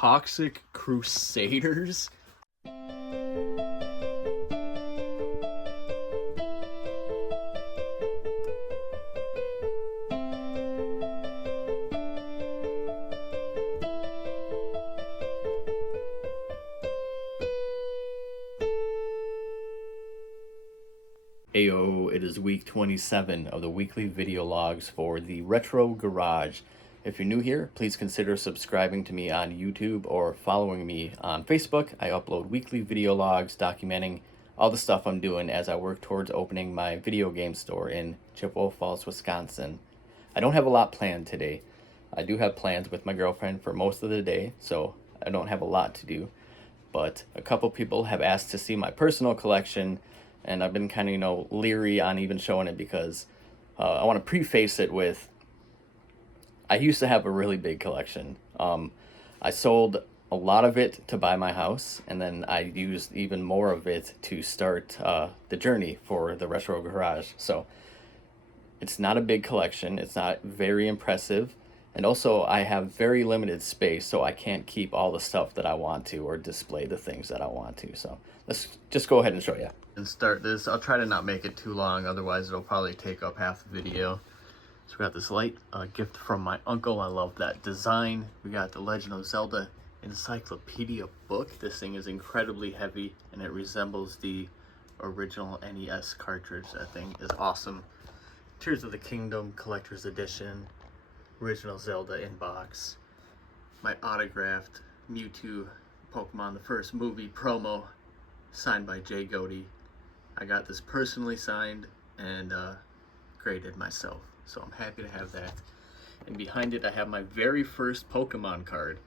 Toxic Crusaders. Ayo, it is week 27 of the weekly video logs for the Retro Garage. If you're new here, please consider subscribing to me on YouTube or following me on Facebook. I upload weekly video logs documenting all the stuff I'm doing as I work towards opening my video game store in Chippewa Falls, Wisconsin. I don't have a lot planned today. I do have plans with my girlfriend for most of the day, so I don't have a lot to do. But a couple people have asked to see my personal collection, and I've been kind of, leery on even showing it because I want to preface it with, I used to have a really big collection. I sold a lot of it to buy my house, and then I used even more of it to start the journey for the Retro Garage. So it's not a big collection. It's not very impressive. And also I have very limited space, so I can't keep all the stuff that I want to or display the things that I want to. So let's just go ahead and show you. And start this. I'll try to not make it too long, otherwise it'll probably take up half the video. So we got this light gift from my uncle. I love that design. We got the Legend of Zelda encyclopedia book. This thing is incredibly heavy and it resembles the original NES cartridge. That thing is awesome. Tears of the Kingdom Collector's Edition. Original Zelda in box. My autographed Mewtwo Pokemon the first movie promo signed by Jay Goaty. I got this personally signed and graded myself, so I'm happy to have that. And behind it I have my very first Pokemon card,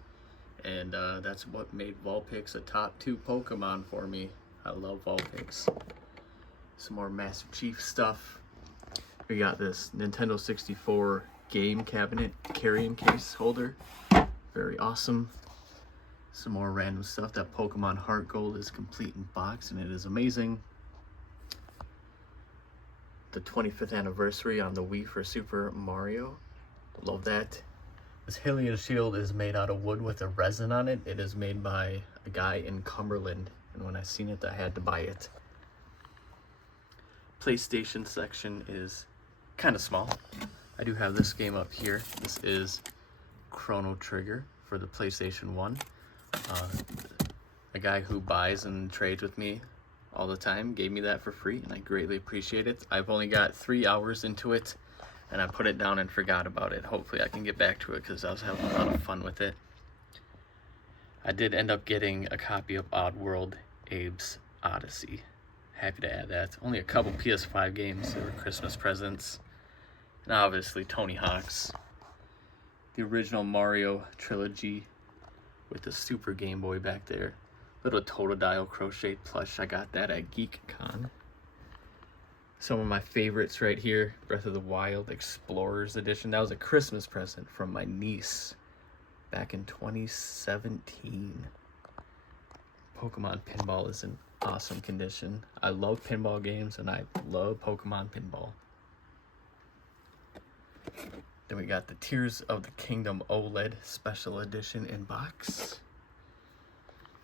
and that's what made Vulpix a top 2 Pokemon for me. I love Vulpix. Some more Master Chief stuff. We got this Nintendo 64 game cabinet carrying case holder. Very awesome. Some more random stuff. That Pokemon Heart Gold is complete in box and it is amazing. The 25th anniversary on the Wii for Super Mario. Love that. This Hylian shield is made out of wood with a resin on it. It is made by a guy in Cumberland, and when I seen it I had to buy it. PlayStation section is kind of small. I do have this game up here. This is Chrono Trigger for the PlayStation 1. A guy who buys and trades with me all the time gave me that for free, and I greatly appreciate it. I've only got 3 hours into it, and I put it down and forgot about it. Hopefully I can get back to it because I was having a lot of fun with it. I did end up getting a copy of Oddworld Abe's Odyssey. Happy to add that. Only a couple PS5 games. They were Christmas presents. And obviously Tony Hawk's. The original Mario trilogy with the Super Game Boy back there. Little Totodile crocheted plush. I got that at GeekCon. Some of my favorites right here. Breath of the Wild Explorers Edition. That was a Christmas present from my niece back in 2017. Pokemon Pinball is in awesome condition. I love pinball games and I love Pokemon Pinball. Then we got the Tears of the Kingdom OLED Special Edition in box.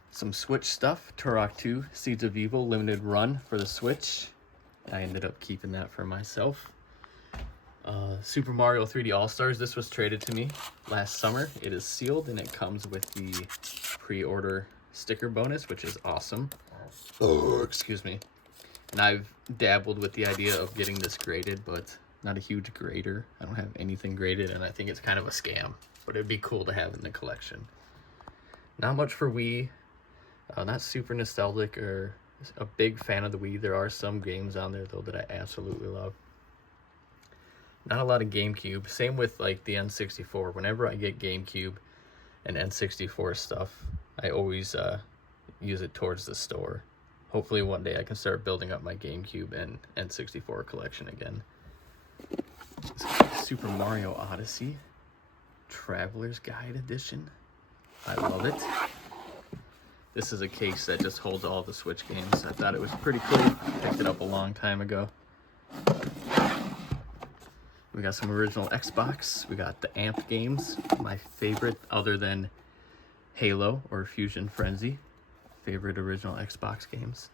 Some Switch stuff. Turok 2 Seeds of Evil limited run for the Switch. I ended up keeping that for myself. Super Mario 3D All-Stars. This was traded to me last summer. It is sealed and it comes with the pre-order sticker bonus, which is awesome. Oh, excuse me. And I've dabbled with the idea of getting this graded, but not a huge grader. I don't have anything graded, and I think it's kind of a scam, but it'd be cool to have in the collection. Not much for Wii. Not super nostalgic or a big fan of the Wii. There are some games on there, though, that I absolutely love. Not a lot of GameCube. Same with, like, the N64. Whenever I get GameCube and N64 stuff, I always use it towards the store. Hopefully one day I can start building up my GameCube and N64 collection again. Super Mario Odyssey Traveler's Guide Edition. I love it. This is a case that just holds all the Switch games. I thought it was pretty cool. Picked it up a long time ago. We got some original Xbox. We got the AMP games. My favorite, other than Halo or Fusion Frenzy, favorite original Xbox games.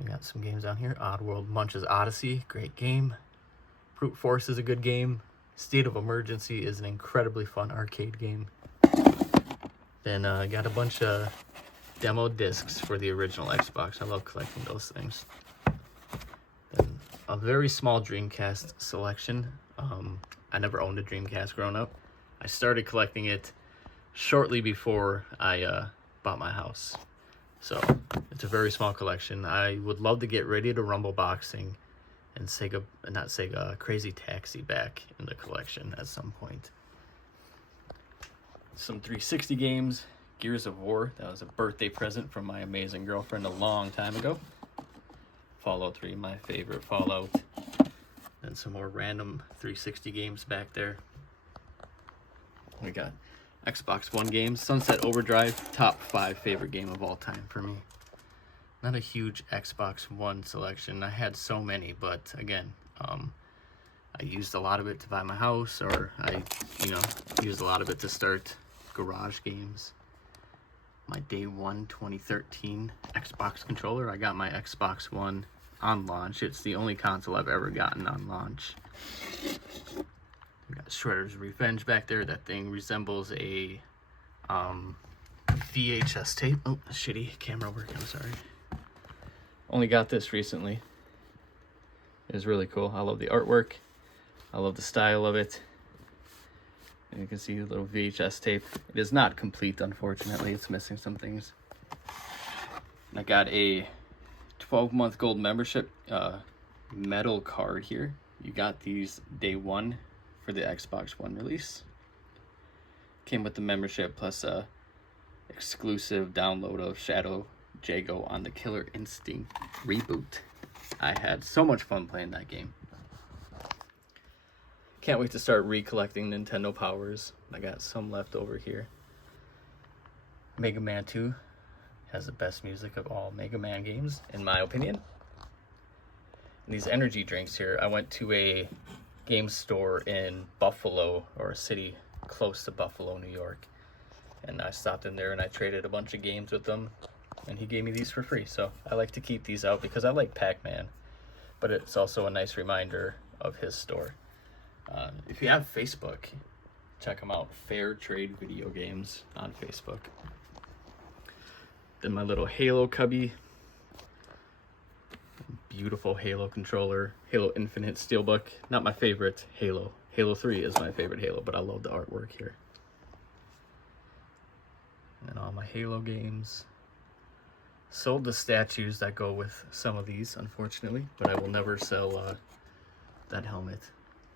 We got some games down here. Oddworld Munch's Odyssey, great game. Brute Force is a good game. State of Emergency is an incredibly fun arcade game. Then I got a bunch of demo discs for the original Xbox. I love collecting those things. Then a very small Dreamcast selection. I never owned a Dreamcast growing up. I started collecting it shortly before I bought my house. So it's a very small collection. I would love to get Ready to Rumble Boxing and Crazy Taxi back in the collection at some point. Some 360 games. Gears of War, that was a birthday present from my amazing girlfriend a long time ago. Fallout 3, my favorite Fallout. And some more random 360 games back there. We got Xbox One games. Sunset Overdrive, top 5 favorite game of all time for me. Not a huge Xbox One selection. I had so many, but again, I used a lot of it to buy my house, or I used a lot of it to start garage games. My day one 2013 Xbox controller. I got my Xbox One on launch. It's the only console I've ever gotten on launch. We got Shredder's Revenge back there. That thing resembles a VHS tape. Oh, shitty camera work, I'm sorry. Only got this recently. It was really cool. I love the artwork. I love the style of it. And you can see a little VHS tape. It is not complete, unfortunately. It's missing some things. I got a 12-month gold membership metal card here. You got these day one for the Xbox One release. Came with the membership plus a exclusive download of Shadow Jago on the Killer Instinct reboot. I had so much fun playing that game. Can't wait to start recollecting Nintendo Powers. I got some left over here. Mega Man 2 has the best music of all Mega Man games, in my opinion. And these energy drinks here, I went to a game store in Buffalo, or a city close to Buffalo, New York. And I stopped in there and I traded a bunch of games with them. And he gave me these for free. So I like to keep these out because I like Pac-Man. But it's also a nice reminder of his store. If you have Facebook, check them out. Fair Trade Video Games on Facebook. Then my little Halo cubby. Beautiful Halo controller. Halo Infinite Steelbook. Not my favorite Halo. Halo 3 is my favorite Halo, but I love the artwork here. And all my Halo games. Sold the statues that go with some of these, unfortunately, but I will never sell that helmet.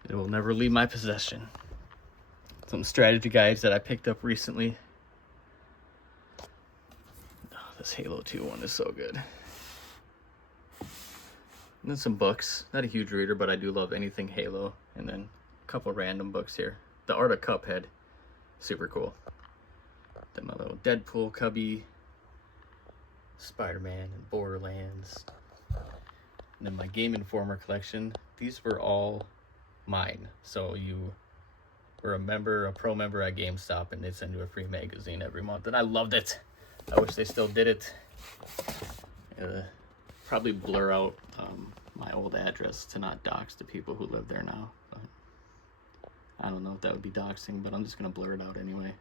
It will never leave my possession. Some strategy guides that I picked up recently. Oh, this Halo 2 one is so good. And then some books. Not a huge reader, but I do love anything Halo. And then a couple random books here. The Art of Cuphead. Super cool. Then my little Deadpool cubby. Spider-Man and Borderlands. And then my Game Informer collection. These were all mine. So you were a pro member at GameStop, and they'd send you a free magazine every month. And I loved it. I wish they still did it. Probably blur out my old address to not dox the people who live there now. But I don't know if that would be doxing, but I'm just going to blur it out anyway.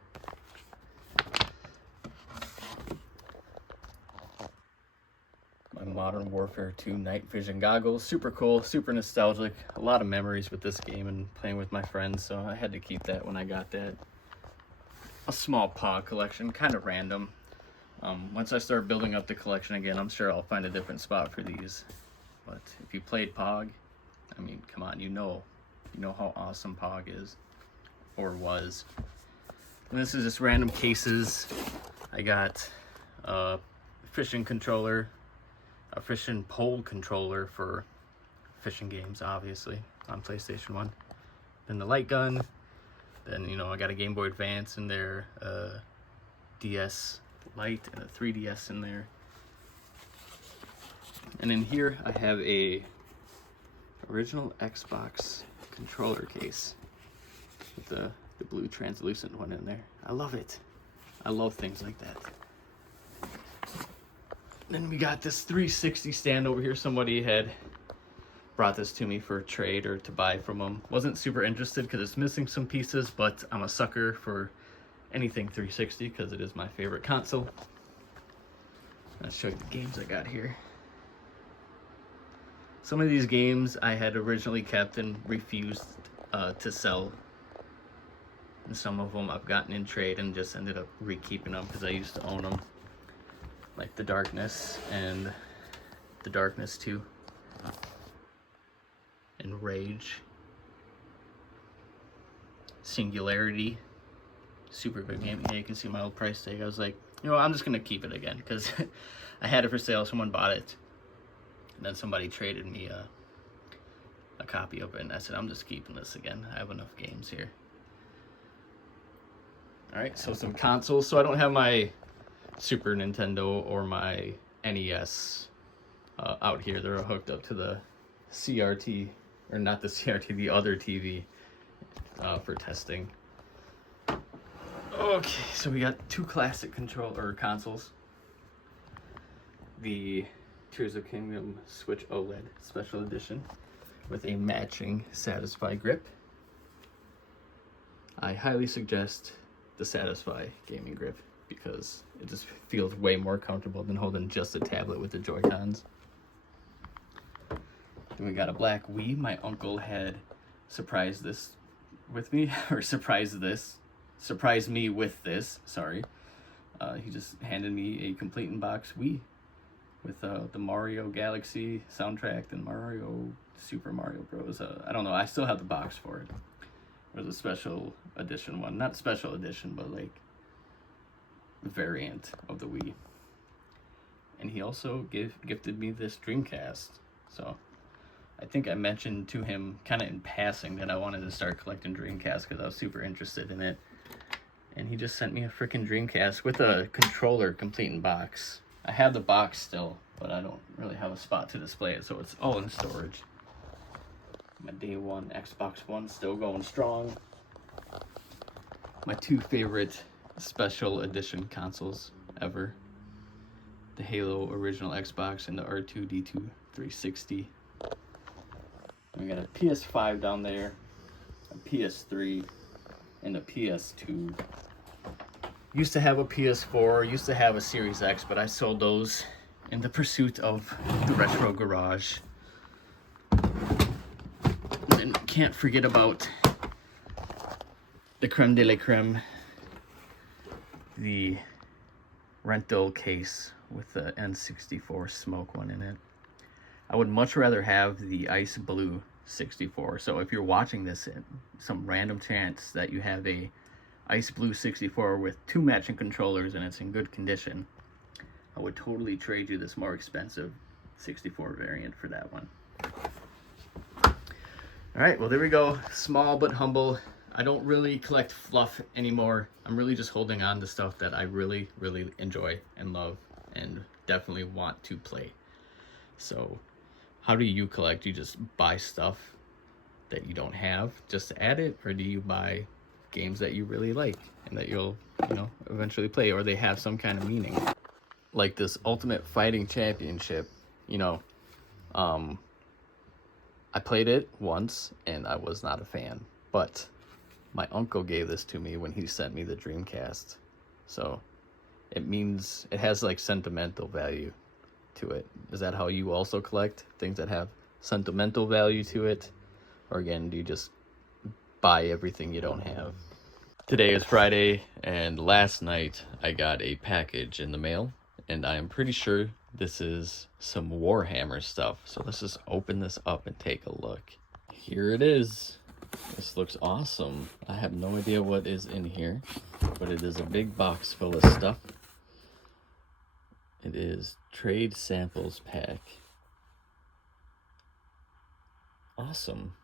My Modern Warfare 2 night vision goggles. Super cool, super nostalgic. A lot of memories with this game and playing with my friends, so I had to keep that when I got that. A small POG collection, kind of random. Once I start building up the collection again, I'm sure I'll find a different spot for these. But if you played POG, I mean, come on, you know how awesome POG is, or was. And this is just random cases. I got a fishing controller, a fishing pole controller for fishing games, obviously, on PlayStation 1. Then the light gun. Then, I got a Game Boy Advance in there, a DS Lite, and a 3DS in there. And in here, I have a original Xbox controller case with the blue translucent one in there. I love it. I love things like that. Then we got this 360 stand over here. Somebody had brought this to me for a trade or to buy from them. Wasn't super interested because it's missing some pieces, but I'm a sucker for anything 360 because it is my favorite console. I'll show you the games I got here. Some of these games I had originally kept and refused to sell. And some of them I've gotten in trade and just ended up re-keeping them because I used to own them. Like The Darkness and The Darkness 2. And Rage. Singularity. Super good game. Yeah, you can see my old price tag. I was like, you know, I'm just gonna keep it again because I had it for sale. Someone bought it, and then somebody traded me a copy of it, and I said, I'm just keeping this again. I have enough games here. All right, so some consoles. So I don't have my Super Nintendo or my NES out here. They're hooked up to the CRT, or not the CRT, the other TV for testing. Okay, so we got two classic consoles. The Tears of Kingdom Switch OLED Special Edition with a matching Satisfy grip. I highly suggest the Satisfy gaming grip because it just feels way more comfortable than holding just a tablet with the Joy-Cons. Then we got a black Wii. My uncle had surprised this with me, or surprised me with this, sorry. He just handed me a complete in-box Wii with the Mario Galaxy soundtrack and Super Mario Bros. I don't know, I still have the box for it. It was a special edition one. Not special edition, but like variant of the Wii. And he also gifted me this Dreamcast. So I think I mentioned to him kind of in passing that I wanted to start collecting Dreamcast because I was super interested in it. And he just sent me a freaking Dreamcast with a controller complete in box. I have the box still, but I don't really have a spot to display it, so it's all in storage. My day one Xbox One still going strong. My two favorite special edition consoles ever. The Halo original Xbox and the R2-D2 360. We got a PS5 down there, a PS3, and a PS2. Used to have a PS4, used to have a Series X, but I sold those in the pursuit of the Retro Garage. And can't forget about the creme de la creme, the rental case with the N64 smoke one in it. I would much rather have the Ice Blue 64. So if you're watching this in some random chance that you have a Ice Blue 64 with two matching controllers and it's in good condition, I would totally trade you this more expensive 64 variant for that one. Alright, well there we go. Small but humble. I don't really collect fluff anymore. I'm really just holding on to stuff that I really, really enjoy and love and definitely want to play. So how do you collect? Do you just buy stuff that you don't have just to add it? Or do you buy games that you really like and that you'll, eventually play, or they have some kind of meaning? Like this Ultimate Fighting Championship, I played it once and I was not a fan, but my uncle gave this to me when he sent me the Dreamcast. So it has like sentimental value to it. Is that how you also collect things that have sentimental value to it? Or again, do you just buy everything you don't have? Today is Friday, and last night I got a package in the mail, and I am pretty sure this is some Warhammer stuff. So let's just open this up and take a look. Here it is. This looks awesome. I have no idea what is in here, but it is a big box full of stuff. It is Trade Samples Pack. Awesome.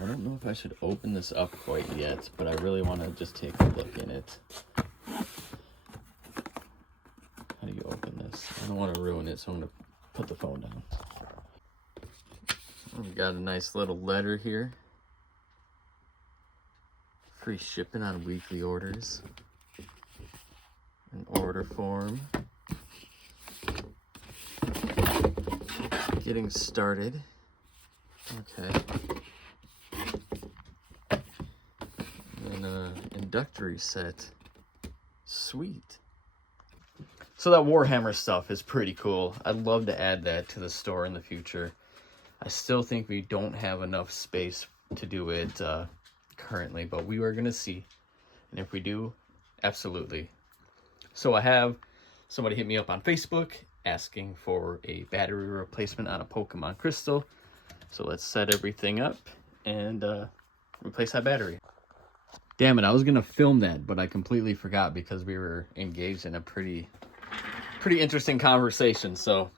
I don't know if I should open this up quite yet, but I really want to just take a look in it. How do you open this? I don't want to ruin it, so I'm going to put the phone down. We got a nice little letter here. Free shipping on weekly orders. form. Getting started. Okay. And inductory set. Sweet. So that Warhammer stuff is pretty cool. I'd love to add that to the store in the future. I still think we don't have enough space to do it currently, but we are going to see. And if we do, absolutely. So I have somebody hit me up on Facebook asking for a battery replacement on a Pokemon Crystal. So let's set everything up and replace that battery. Damn it, I was going to film that, but I completely forgot because we were engaged in a pretty interesting conversation. So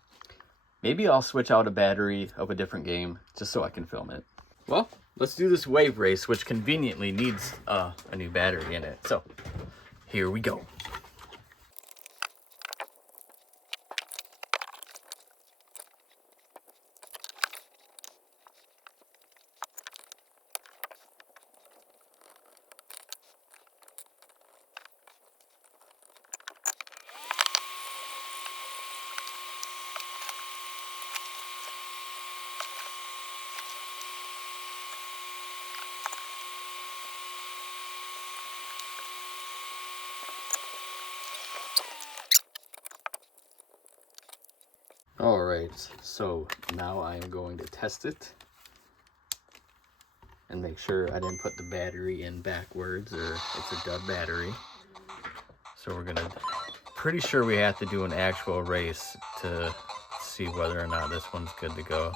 maybe I'll switch out a battery of a different game just so I can film it. Well, let's do this wave race, which conveniently needs a new battery in it. So here we go. All right, so now I am going to test it and make sure I didn't put the battery in backwards or it's a dud battery. So we're gonna, pretty sure we have to do an actual race to see whether or not this one's good to go.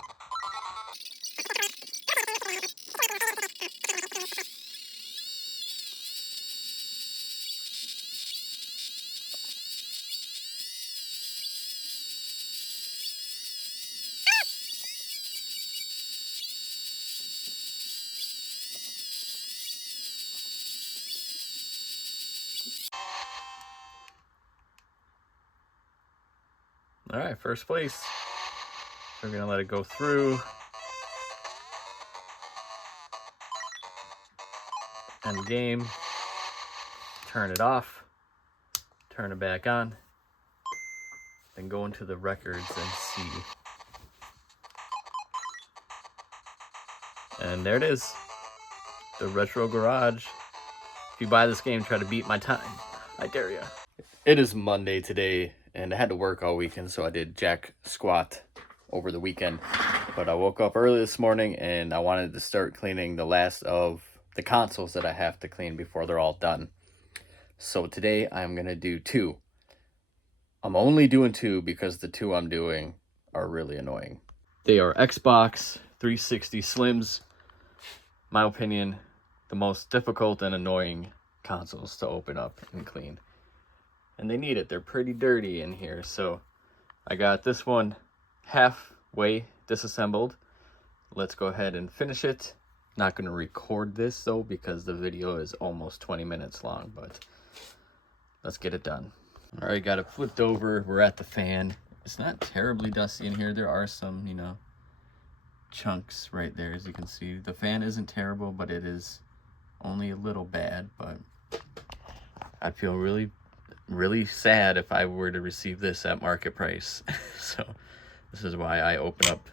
All right, first place. We're gonna let it go through. End game. Turn it off. Turn it back on. Then go into the records and see. And there it is. The Retro Garage. If you buy this game, try to beat my time. I dare ya. It is Monday today, and I had to work all weekend, so I did jack squat over the weekend. But I woke up early this morning, and I wanted to start cleaning the last of the consoles that I have to clean before they're all done. So today, I'm going to do 2. I'm only doing 2 because the 2 I'm doing are really annoying. They are Xbox 360 Slims. My opinion, the most difficult and annoying consoles to open up and clean. And they need it. They're pretty dirty in here. So I got this one halfway disassembled. Let's go ahead and finish it. Not going to record this though because the video is almost 20 minutes long, but let's get it done. All right, got it flipped over. We're at the fan. It's not terribly dusty in here. There are some, chunks right there, as you can see. The fan isn't terrible, but it is only a little bad. But I'd feel really sad if I were to receive this at market price. So this is why I open up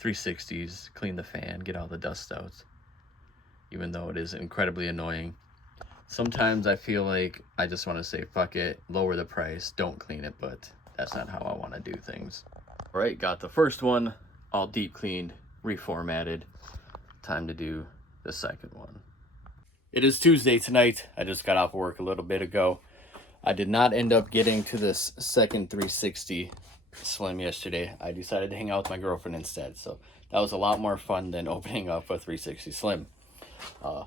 360s, clean the fan, get all the dust out, even though it is incredibly annoying. Sometimes I feel like I just want to say fuck it, lower the price, don't clean it, but that's not how I want to do things. All right, got the first one all deep cleaned, reformatted. Time to do the second one. It is Tuesday tonight. I just got off work a little bit ago. I did not end up getting to this second 360 Slim yesterday. I decided to hang out with my girlfriend instead. So that was a lot more fun than opening up a 360 Slim.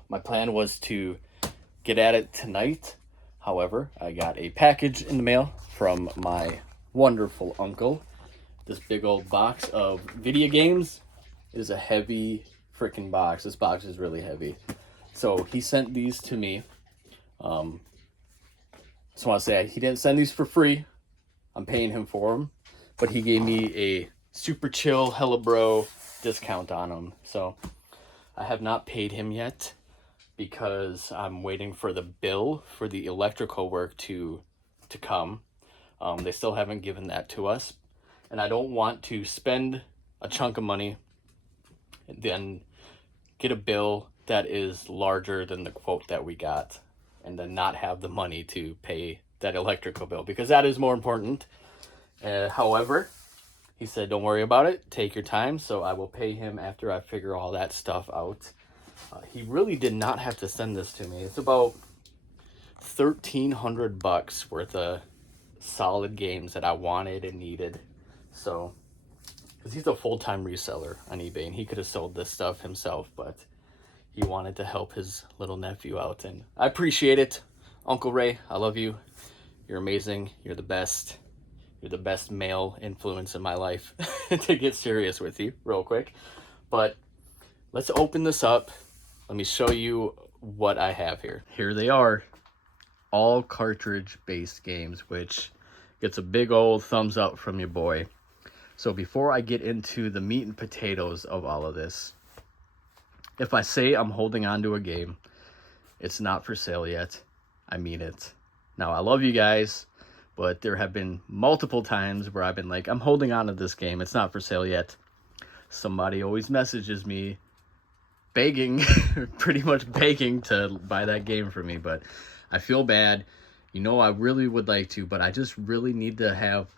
My plan was to get at it tonight. However, I got a package in the mail from my wonderful uncle. This big old box of video games. It is a heavy freaking box. This box is really heavy. So he sent these to me. Just want to say he didn't send these for free. I'm paying him for them. But he gave me a super chill Hella Bro discount on them. So I have not paid him yet because I'm waiting for the bill for the electrical work to to come. They still haven't given that to us. And I don't want to spend a chunk of money and then get a bill that is larger than the quote that we got, and then not have the money to pay that electrical bill, because that is more important. However, he said, don't worry about it. Take your time. So I will pay him after I figure all that stuff out. He really did not have to send this to me. It's about $1,300 worth of solid games that I wanted and needed. So, because he's a full-time reseller on eBay, and he could have sold this stuff himself, but he wanted to help his little nephew out, and I appreciate it. Uncle Ray, I love you. You're amazing. You're the best. You're the best male influence in my life. To get serious with you real quick. But let's open this up. Let me show you what I have here. Here they are. All cartridge-based games, which gets a big old thumbs up from your boy. So before I get into the meat and potatoes of all of this, if I say I'm holding on to a game, it's not for sale yet. I mean it. Now, I love you guys, but there have been multiple times where I've been like, I'm holding on to this game. It's not for sale yet. Somebody always messages me begging, pretty much begging to buy that game for me, but I feel bad. You know, I really would like to, but I just really need to have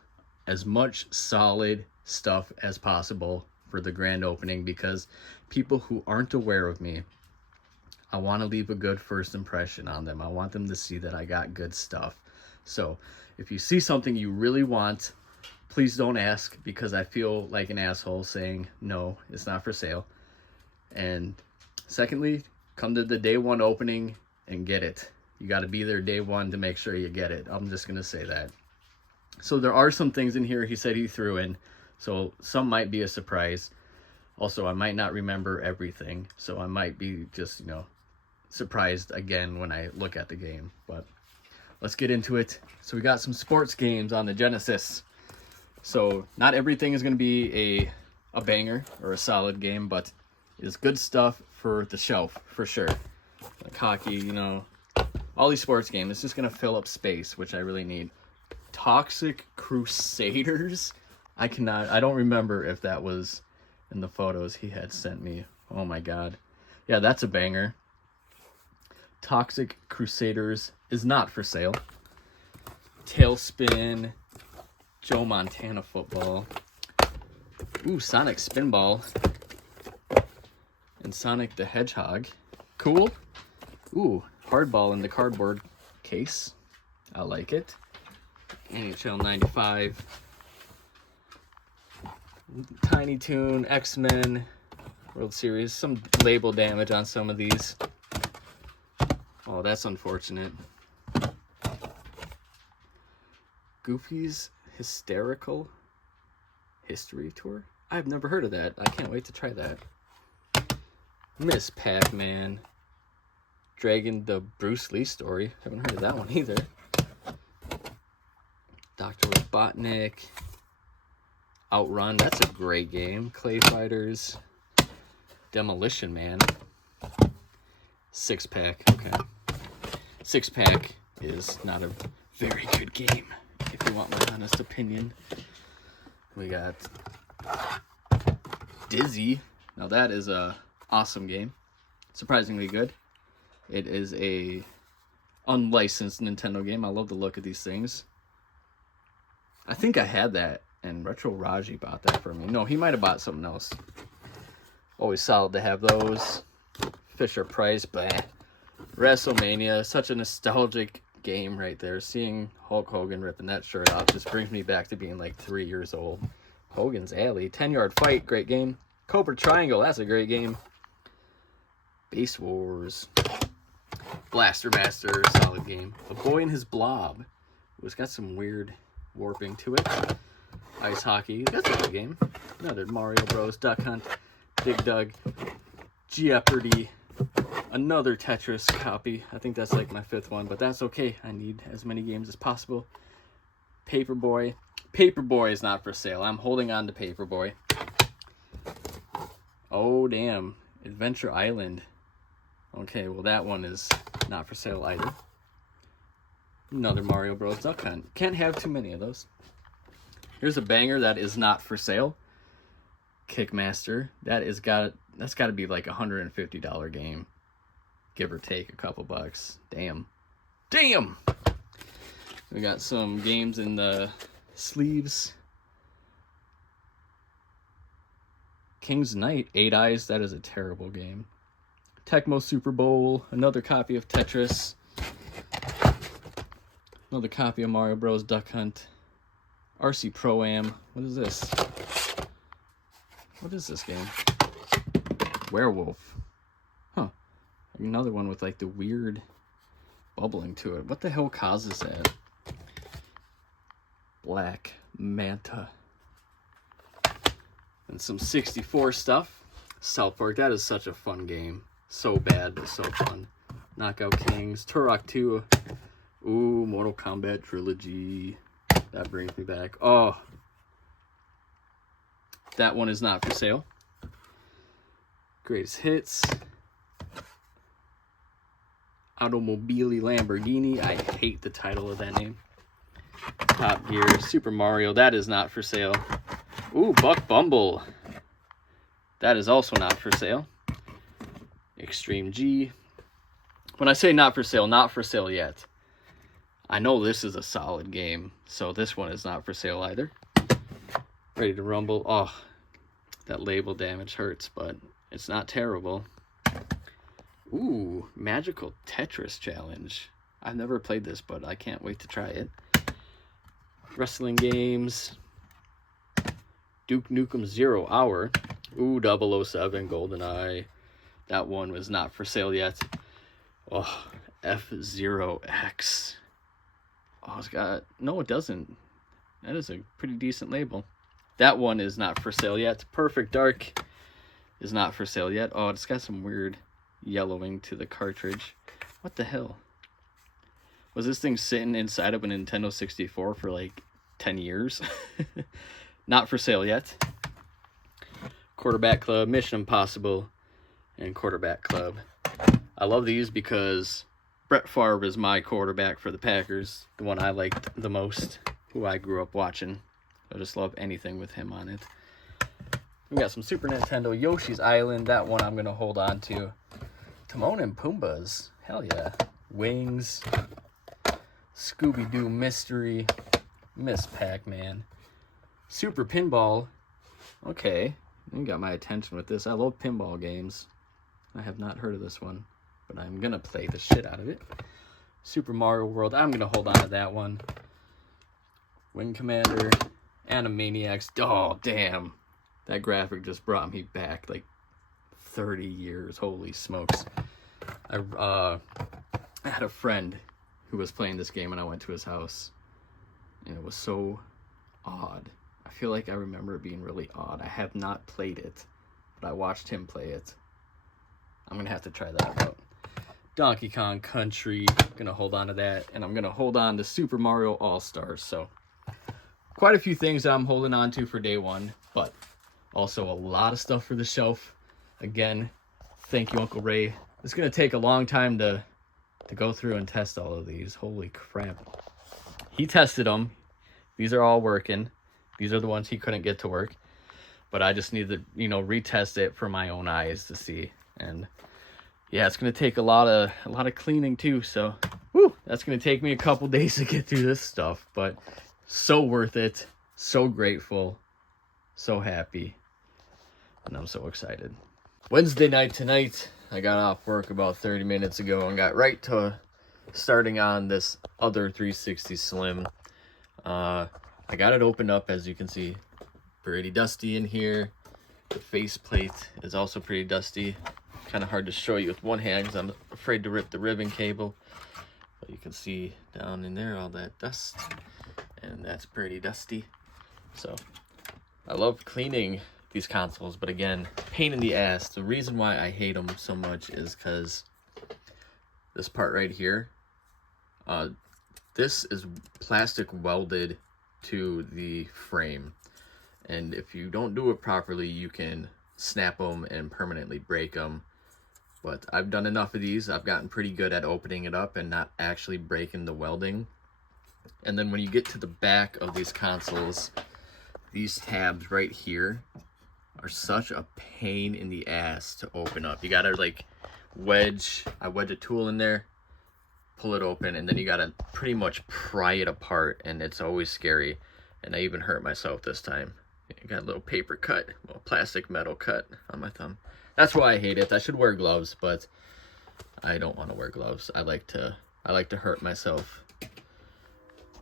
as much solid stuff as possible for the grand opening, because people who aren't aware of me, I want to leave a good first impression on them. I want them to see that I got good stuff. So if you see something you really want, please don't ask, because I feel like an asshole saying, no, it's not for sale. And secondly, come to the day one opening and get it. You got to be there day one to make sure you get it. I'm just going to say that. So there are some things in here he said he threw in. So some might be a surprise. Also, I might not remember everything. So I might be just, you know, surprised again when I look at the game. But let's get into it. So we got some sports games on the Genesis. So not everything is going to be a banger or a solid game, but it's good stuff for the shelf, for sure. Like hockey, you know, all these sports games. It's just going to fill up space, which I really need. Toxic Crusaders. I don't remember if that was in the photos he had sent me. Oh my god. Yeah, that's a banger. Toxic Crusaders is not for sale. Tailspin. Joe Montana football. Ooh, Sonic Spinball. And Sonic the Hedgehog. Cool. Ooh, Hardball in the cardboard case. I like it. NHL 95. Tiny Toon, X-Men, World Series. Some label damage on some of these. Oh, that's unfortunate. Goofy's Hysterical History Tour? I've never heard of that. I can't wait to try that. Miss Pac-Man. Dragon the Bruce Lee story. Haven't heard of that one either. Dr. Robotnik. Outrun, that's a great game. Clay Fighters. Demolition Man. Six Pack, okay. Six Pack is not a very good game, if you want my honest opinion. We got Dizzy. Now that is a awesome game. Surprisingly good. It is a unlicensed Nintendo game. I love the look of these things. I think I had that, and Retro Raji bought that for me. No, he might have bought something else. Always solid to have those. Fisher Price, bleh. WrestleMania, such a nostalgic game right there. Seeing Hulk Hogan ripping that shirt off just brings me back to being like 3 years old. Hogan's Alley, 10-Yard Fight, great game. Cobra Triangle, that's a great game. Base Wars. Blaster Master, solid game. A Boy and His Blob. It's got some weird warping to it. Ice Hockey, that's a good game. Another Mario Bros. Duck Hunt. Big Doug. Jeopardy. Another Tetris copy. I think that's like my 5th one, but that's okay. I need as many games as possible. Paperboy. Paperboy is not for sale. I'm holding on to Paperboy. Oh, damn. Adventure Island. Okay, well that one is not for sale either. Another Mario Bros. Duck Hunt. Can't have too many of those. Here's a banger that is not for sale. Kickmaster. That's got to be like $150 game, give or take a couple bucks. Damn. We got some games in the sleeves. King's Knight, 8 Eyes. That is a terrible game. Tecmo Super Bowl. Another copy of Tetris. Another copy of Mario Bros. Duck Hunt. RC Pro-Am. What is this? What is this game? Werewolf. Huh. Another one with like the weird bubbling to it. What the hell causes that? Black Manta. And some 64 stuff. South Park. That is such a fun game. So bad, but so fun. Knockout Kings. Turok 2. Ooh, Mortal Kombat Trilogy. That brings me back. Oh. That one is not for sale. Greatest Hits. Automobili Lamborghini. I hate the title of that name. Top Gear. Super Mario. That is not for sale. Ooh, Buck Bumble. That is also not for sale. Extreme G. When I say not for sale yet. I know this is a solid game, so this one is not for sale either. Ready to Rumble. Oh, that label damage hurts, but it's not terrible. Ooh, Magical Tetris Challenge. I've never played this, but I can't wait to try it. Wrestling games. Duke Nukem 0 Hour. Ooh, 007 GoldenEye. That one was not for sale yet. Oh, F-Zero X. Oh, it's got... No, it doesn't. That is a pretty decent label. That one is not for sale yet. Perfect Dark is not for sale yet. Oh, it's got some weird yellowing to the cartridge. What the hell? Was this thing sitting inside of a Nintendo 64 for like 10 years? Not for sale yet. Quarterback Club, Mission Impossible, and Quarterback Club. I love these because Brett Favre is my quarterback for the Packers, the one I liked the most, who I grew up watching. I just love anything with him on it. We got some Super Nintendo, Yoshi's Island. That one I'm going to hold on to. Timon and Pumbaa's. Hell yeah. Wings. Scooby-Doo Mystery. Miss Pac-Man. Super Pinball. Okay. You got my attention with this. I love pinball games. I have not heard of this one, but I'm going to play the shit out of it. Super Mario World. I'm going to hold on to that one. Wing Commander. Animaniacs. Oh, damn. That graphic just brought me back like 30 years. Holy smokes. I had a friend who was playing this game and I went to his house. And it was so odd. I feel like I remember it being really odd. I have not played it, but I watched him play it. I'm going to have to try that out. Donkey Kong Country. I'm going to hold on to that. And I'm going to hold on to Super Mario All-Stars. So, quite a few things that I'm holding on to for day one, but also a lot of stuff for the shelf. Again, thank you, Uncle Ray. It's going to take a long time to go through and test all of these. Holy crap. He tested them. These are all working. These are the ones he couldn't get to work. But I just need to, retest it for my own eyes to see. And yeah, it's going to take a lot of cleaning too. So, that's going to take me a couple days to get through this stuff. But so worth it. So grateful. So happy. And I'm so excited. Wednesday night tonight, I got off work about 30 minutes ago and got right to starting on this other 360 Slim. I got it opened up, as you can see. Pretty dusty in here. The faceplate is also pretty dusty. Kind of hard to show you with one hand because I'm afraid to rip the ribbon cable. But you can see down in there all that dust. And that's pretty dusty. So, I love cleaning these consoles, but again, pain in the ass. The reason why I hate them so much is because this part right here, this is plastic welded to the frame, and if you don't do it properly, you can snap them and permanently break them. But I've done enough of these. I've gotten pretty good at opening it up and not actually breaking the welding. And then when you get to the back of these consoles, these tabs right here are such a pain in the ass to open up. You gotta like wedge a tool in there, pull it open, and then you gotta pretty much pry it apart, and it's always scary. And I even hurt myself this time. I got a little paper cut, well, plastic metal cut on my thumb. That's why I hate it. I should wear gloves, but I don't want to wear gloves. I like to hurt myself.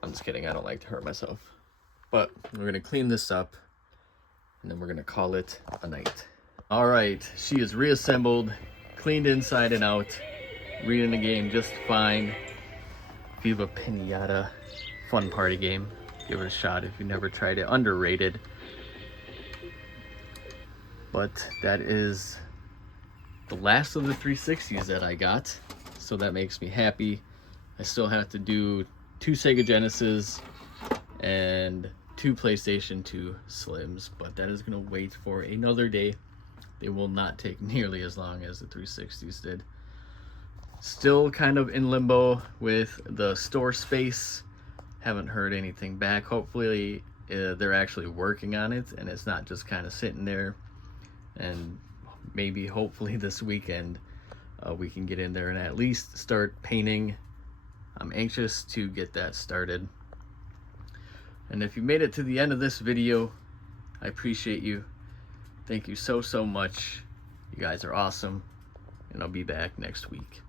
I'm just kidding. I don't like to hurt myself. But we're gonna clean this up, and then we're gonna call it a night. All right, she is reassembled, cleaned inside and out, reading the game just fine. Viva Pinata, fun party game. Give it a shot if you never tried it. Underrated. But that is the last of the 360s that I got, so that makes me happy. I still have to do 2 Sega Genesis and 2 PlayStation 2 Slims, but that is going to wait for another day. They will not take nearly as long as the 360s did. Still kind of in limbo with the store space. Haven't heard anything back. Hopefully they're actually working on it and it's not just kind of sitting there. And maybe hopefully this weekend we can get in there and at least start painting. I'm anxious to get that started. And if you made it to the end of this video, I appreciate you. Thank you so much. You guys are awesome. And I'll be back next week.